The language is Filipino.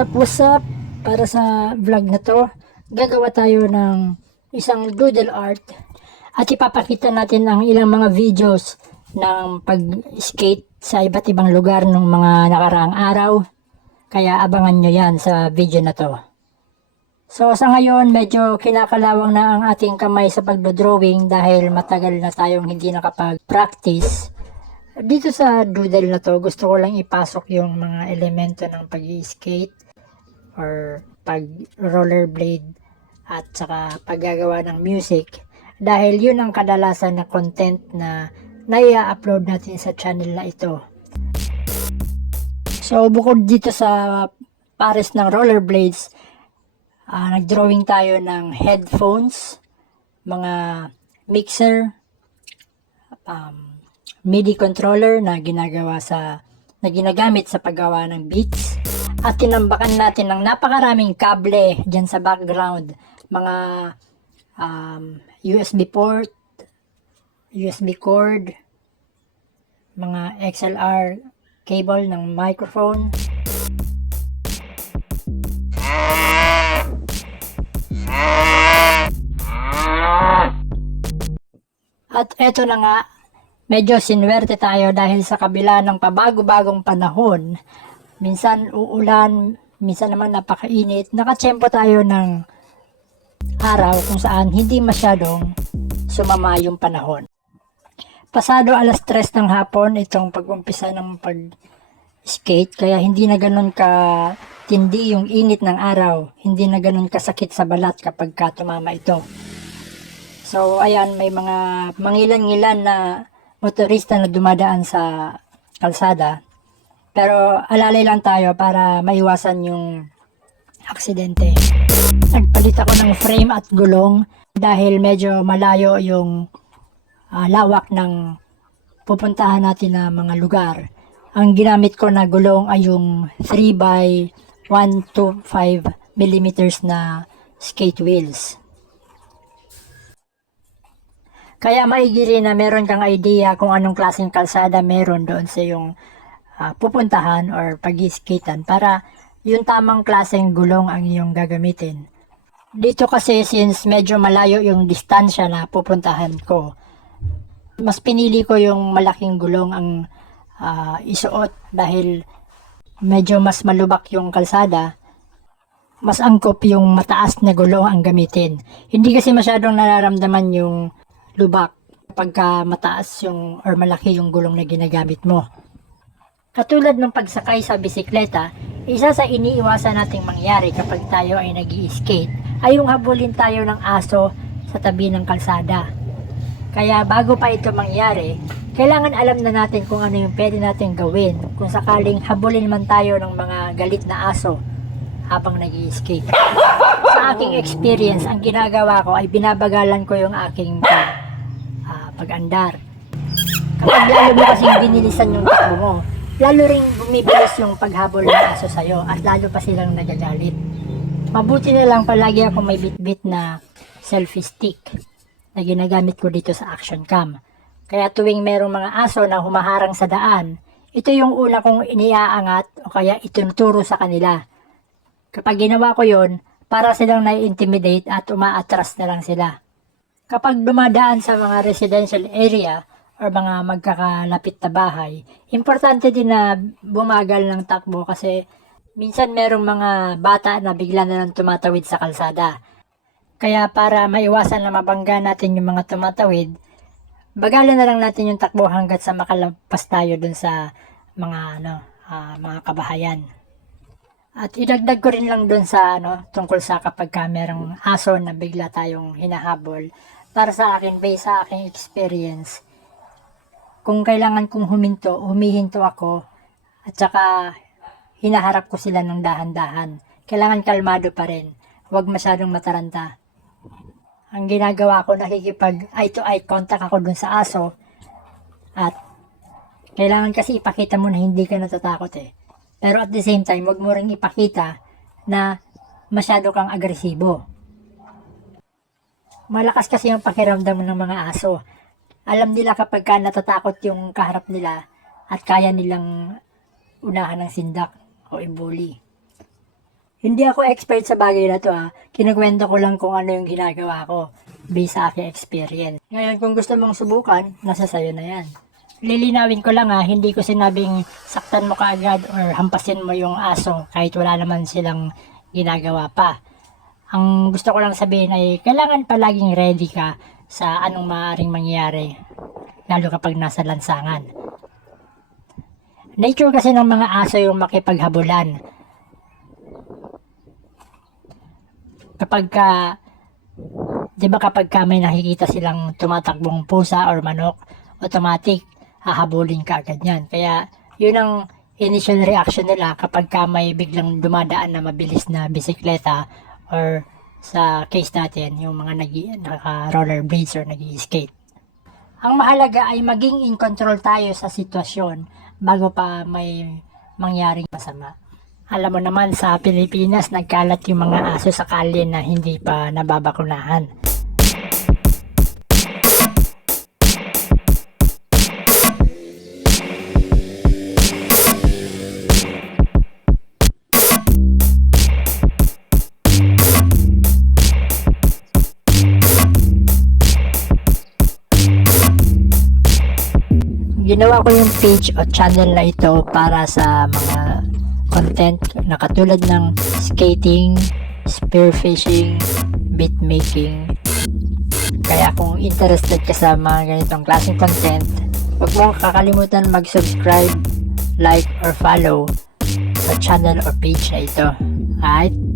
What's up? Para sa vlog na to, gagawa tayo ng isang doodle art at ipapakita natin ang ilang mga videos ng pag-skate sa iba't ibang lugar ng mga nakaraang araw. Kaya abangan nyo yan sa video na to. So sa ngayon, medyo kinakalawang na ang ating kamay sa pagdodrawing dahil matagal na tayong hindi nakapag-practice. Dito sa doodle na to, gusto ko lang ipasok yung mga elemento ng pag-skate or pag-rollerblade at saka paggagawa ng music dahil yun ang kadalasan na content na nai-upload natin sa channel na ito. So bukod dito sa pares ng rollerblades, nagdrawing tayo ng headphones, mga mixer, MIDI controller na ginagamit sa paggawa ng beats, at tinambakan natin ng napakaraming kable dyan sa background, mga USB port, USB cord, mga XLR cable ng microphone. At eto na nga, medyo sinwerte tayo dahil sa kabila ng pabago-bagong panahon, minsan uulan, minsan naman napakainit, nakatsempo tayo ng araw kung saan hindi masyadong sumama yung panahon. Pasado 3:00 ng hapon itong pag-umpisa ng pag-skate, kaya hindi na ganun ka tindi yung init ng araw, hindi na ganun kasakit sa balat kapag tumama ito. So ayan, may mga mangilan-ngilan na motorista na dumadaan sa kalsada, pero alalay lang tayo para maiwasan yung aksidente. Nagpalit ako ng frame at gulong dahil medyo malayo yung lawak ng pupuntahan natin na mga lugar. Ang ginamit ko na gulong ay yung 3x125mm na skate wheels. Kaya maigi na meron kang idea kung anong klaseng kalsada meron doon sa yung pupuntahan or pag-skatean para yung tamang klaseng gulong ang iyong gagamitin. Dito kasi since medyo malayo yung distansya na pupuntahan ko, mas pinili ko yung malaking gulong ang isuot dahil medyo mas malubak yung kalsada, mas angkop yung mataas na gulong ang gamitin. Hindi kasi masyadong nararamdaman yung lubak pagka mataas yung or malaki yung gulong na ginagamit mo. Katulad ng pagsakay sa bisikleta, isa sa iniiwasan nating mangyari kapag tayo ay nag-i-skate ay yung habulin tayo ng aso sa tabi ng kalsada. Kaya bago pa ito mangyari, kailangan alam na natin kung ano yung pwede natin gawin kung sakaling habulin man tayo ng mga galit na aso habang nag-i-skate. Sa aking experience, ang ginagawa ko ay binabagalan ko yung aking pag-andar. Kapag lalo mo kasing binilisan yung takbo mo, lalo ring bumibilis yung paghabol ng aso sa'yo at lalo pa silang nagagalit. Mabuti na lang palagi ako may bit-bit na selfie stick na ginagamit ko dito sa action cam. Kaya tuwing merong mga aso na humaharang sa daan, ito yung una kong iniaangat o kaya itinuturo sa kanila. Kapag ginawa ko yon, para silang nai-intimidate at umaatras na lang sila. Kapag dumadaan sa mga residential area o mga magkakalapit na bahay, importante din na bumagal ng takbo kasi minsan merong mga bata na bigla na lang tumatawid sa kalsada. Kaya para maiwasan na mabangga natin yung mga tumatawid, bagalan na lang natin yung takbo hanggat sa makalampas tayo dun sa mga mga kabahayan. At idagdag ko rin lang dun sa tungkol sa kapag merong aso na bigla tayong hinahabol. Para sa akin, based sa aking experience, kung kailangan kong humihinto ako at saka hinaharap ko sila ng dahan-dahan. Kailangan kalmado pa rin, huwag masyadong mataranta. Ang ginagawa ko, nakikipag eye-to-eye contact ako dun sa aso at kailangan kasi ipakita mo na hindi ka natatakot eh. Pero at the same time, huwag mo rin ipakita na masyado kang agresibo. Malakas kasi yung pakiramdam ng mga aso. Alam nila kapag natatakot yung kaharap nila at kaya nilang unahan ng sindak o ibuli. Hindi ako expert sa bagay na to Kinukwento ko lang kung ano yung ginagawa ko based sa aking experience. Ngayon, kung gusto mong subukan, nasa sayo na yan. Lilinawin ko lang hindi ko sinabing saktan mo kaagad or hampasin mo yung aso kahit wala naman silang ginagawa pa. Ang gusto ko lang sabihin ay kailangan palaging ready ka sa anong maaaring mangyari, lalo kapag nasa lansangan. Nature kasi ng mga aso yung makipaghabulan. Kapag may nakikita silang tumatakbong pusa or manok, automatic hahabulin ka agad yan. Kaya yun ang initial reaction nila kapag may biglang dumadaan na mabilis na bisikleta or sa case natin, yung mga naka-rollerblades or nag-skate. Ang mahalaga ay maging in control tayo sa sitwasyon bago pa may mangyaring masama. Alam mo naman sa Pilipinas, nagkalat yung mga aso sa kalye na hindi pa nababakunahan. Ginawa ko yung page o channel na ito para sa mga content na katulad ng skating, spearfishing, beat making. Kaya kung interested ka sa mga ganitong klaseng content, huwag mong kakalimutan mag-subscribe, like, or follow sa channel or page na ito. Alright?